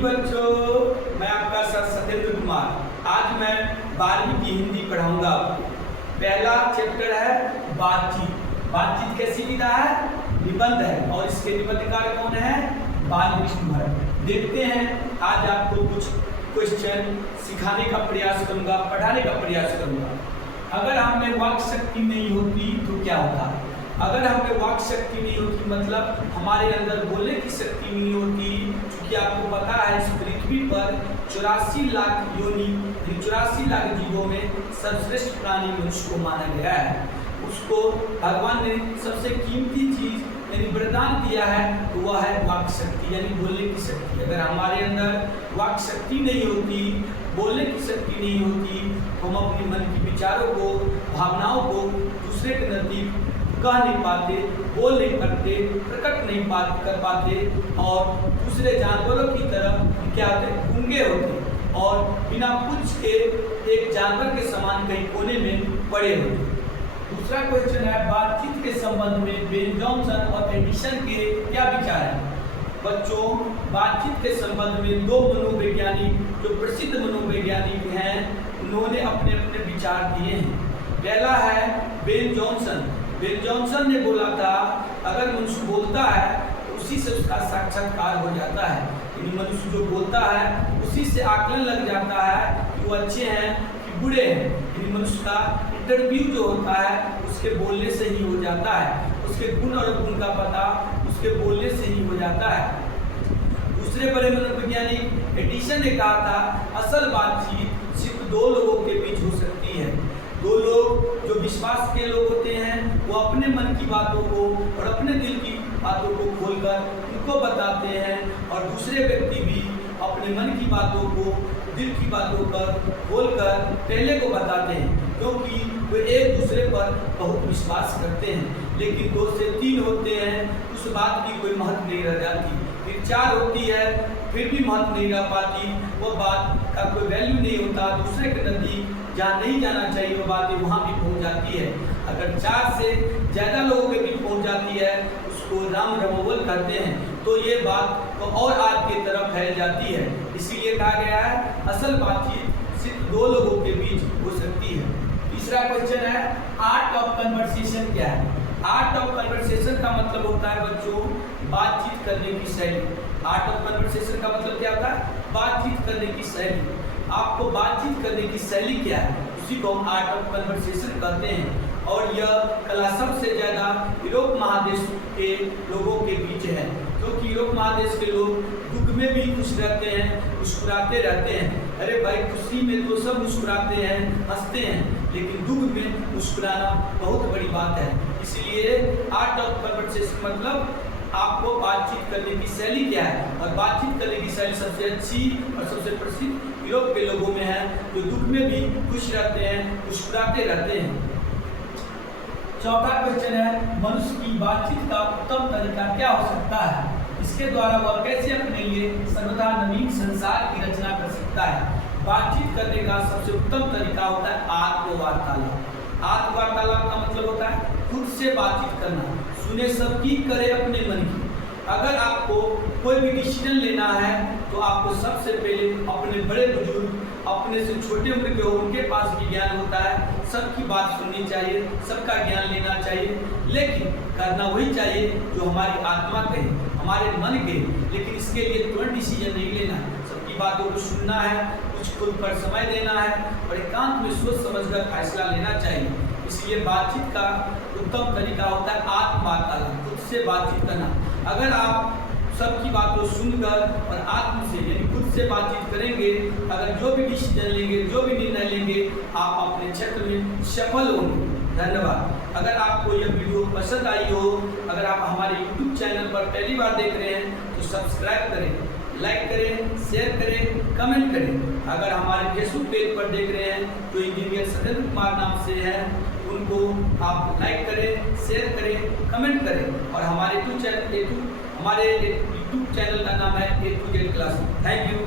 बच्चों, मैं आपका सर सत्येंद्र कुमार। आज मैं 12वीं की हिंदी पढ़ाऊंगा। पहला चैप्टर है बातचीत। बातचीत कैसी विधा है? निबंध है, और इसके निबंधकार कौन है? बालकृष्ण भट्ट। देखते हैं, आज आपको कुछ क्वेश्चन सिखाने का प्रयास करूंगा, पढ़ाने का प्रयास करूंगा। अगर हम में वाक शक्ति नहीं होती तो क्या होता? अगर हमें वाक शक्ति नहीं होती मतलब हमारे अंदर बोलने की शक्ति नहीं होती। क्योंकि आपको पता है इस पृथ्वी पर 84 लाख योनि 84 लाख जीवों में सर्वश्रेष्ठ प्राणी मनुष्य को माना गया है। उसको भगवान ने सबसे कीमती चीज यानी वरदान दिया है, तो वह है वाक शक्ति यानी बोलने की शक्ति। अगर हमारे अंदर वाक शक्ति नहीं होती, बोलने की शक्ति नहीं होती, तो हम अपने मन की विचारों को, भावनाओं को दूसरे के नजदीक कह नहीं पाते, बोल नहीं पाते, प्रकट नहीं कर पाते, और दूसरे जानवरों की तरह क्या होते? गूंगे होते और बिना पूछ के एक जानवर के समान कहीं कोने में पड़े होते। दूसरा क्वेश्चन है बातचीत के संबंध में बेन जॉनसन और एडिसन के क्या विचार हैं? बच्चों, बातचीत के संबंध में दो मनोवैज्ञानिक जो प्रसिद्ध मनोवैज्ञानिक हैं, उन्होंने अपने अपने विचार दिए हैं। पहला है बेन जॉनसन। बेन जॉनसन ने बोला था अगर मनुष्य बोलता है तो उसी से उसका साक्षात्कार हो जाता है। यानी मनुष्य जो बोलता है उसी से आकलन लग जाता है कि वो अच्छे हैं कि बुरे हैं। यानी मनुष्य का इंटरव्यू जो होता है उसके बोलने से ही हो जाता है। उसके गुण और गुण का पता उसके बोलने से ही हो जाता है। दूसरे बड़े मनोवैज्ञानिक एडिसन ने कहा था असल बातचीत सिर्फ दो लोगों के बीच हो सकती है। दो लोग जो विश्वास के लोग होते हैं वो अपने मन की बातों को और अपने दिल की बातों को खोलकर उनको बताते हैं, और दूसरे व्यक्ति भी अपने मन की बातों को, दिल की बातों पर खोलकर पहले को बताते हैं, क्योंकि वे एक दूसरे पर बहुत विश्वास करते हैं। लेकिन 2 से 3 होते हैं, उस बात की कोई महत्व नहीं रह जाती। फिर 4 होती है, फिर भी महत्व नहीं रह पाती, वो बात का कोई वैल्यू नहीं होता। दूसरे के नजदीक जहाँ नहीं जाना चाहिए वो बातें वहाँ भी पहुँच जाती है। अगर 4 से ज़्यादा लोगों के बीच पहुँच जाती है उसको राम रमोवल कहते हैं, तो ये बात तो और आग की तरफ फैल जाती है। इसीलिए कहा गया है असल बातचीत सिर्फ 2 लोगों के बीच हो सकती है। तीसरा क्वेश्चन है आर्ट ऑफ कन्वर्सेशन क्या है? आर्ट ऑफ कन्वर्सेशन का मतलब होता है बच्चों बातचीत करने की शैली। आर्ट ऑफ कन्वर्सेशन का मतलब क्या होता है? बातचीत करने की शैली। आपको बातचीत करने की शैली क्या है, उसी को हम आर्ट ऑफ कन्वर्सेशन कहते हैं। और यह कला सबसे ज़्यादा यूरोप महादेश के लोगों के बीच है, क्योंकि यूरोप महादेश के लोग दुख में भी खुश रहते हैं, मुस्कुराते रहते हैं। अरे भाई, खुशी में तो सब मुस्कुराते हैं, हंसते हैं, लेकिन दुख में मुस्कुराना बहुत बड़ी बात है। इसलिए आर्ट ऑफ कन्वर्सेशन मतलब आपको बातचीत करने की शैली क्या है, और बातचीत करने की शैली सबसे अच्छी और सबसे प्रसिद्ध यूरोप के लोगों में है, जो दुख में भी खुश रहते हैं, मुस्कुराते रहते हैं। चौथा क्वेश्चन है मनुष्य की बातचीत का उत्तम तरीका क्या हो सकता है? इसके द्वारा वह कैसे अपने लिए सर्वदा नवीन संसार की रचना कर सकता है? बातचीत करने का सबसे उत्तम तरीका होता है आत्मवार्तालाप। आत्मवार्तालाप का मतलब होता है खुद से बातचीत करना, सुने सबकी, करे अपने मन की। अगर आपको कोई भी डिसीजन लेना है तो आपको सबसे पहले अपने बड़े बुजुर्ग, अपने से छोटे उम्र के हो, उनके पास भी ज्ञान होता है, सबकी बात सुननी चाहिए, सबका ज्ञान लेना चाहिए, लेकिन करना वही चाहिए जो हमारी आत्मा कहे, हमारे मन कहे। लेकिन इसके लिए तुरंत डिसीजन नहीं लेना, सबकी बातों को सुनना है, कुछ खुद पर समय देना है, और एकांत में सोच समझकर फैसला लेना चाहिए। इसलिए बातचीत का उत्तम तरीका होता है आत्मवार्तालाप, खुद से बातचीत करना। अगर आप सबकी बातों सुनकर और आत्म से यानी खुद से बातचीत करेंगे, अगर जो भी डिसीजन लेंगे, जो भी निर्णय लेंगे, आप अपने क्षेत्र में सफल होंगे। धन्यवाद। अगर आपको यह वीडियो पसंद आई हो, अगर आप हमारे YouTube चैनल पर पहली बार देख रहे हैं तो सब्सक्राइब करें, लाइक करें, शेयर करें, कमेंट करें। अगर हमारे फेसबुक पेज पर देख रहे हैं तो इंजीनियर सत्येंद्र कुमार नाम से है, उनको आप लाइक करें, शेयर करें, कमेंट करें। और हमारे यूट्यूब चैनल का नाम है A to Z class. Thank you.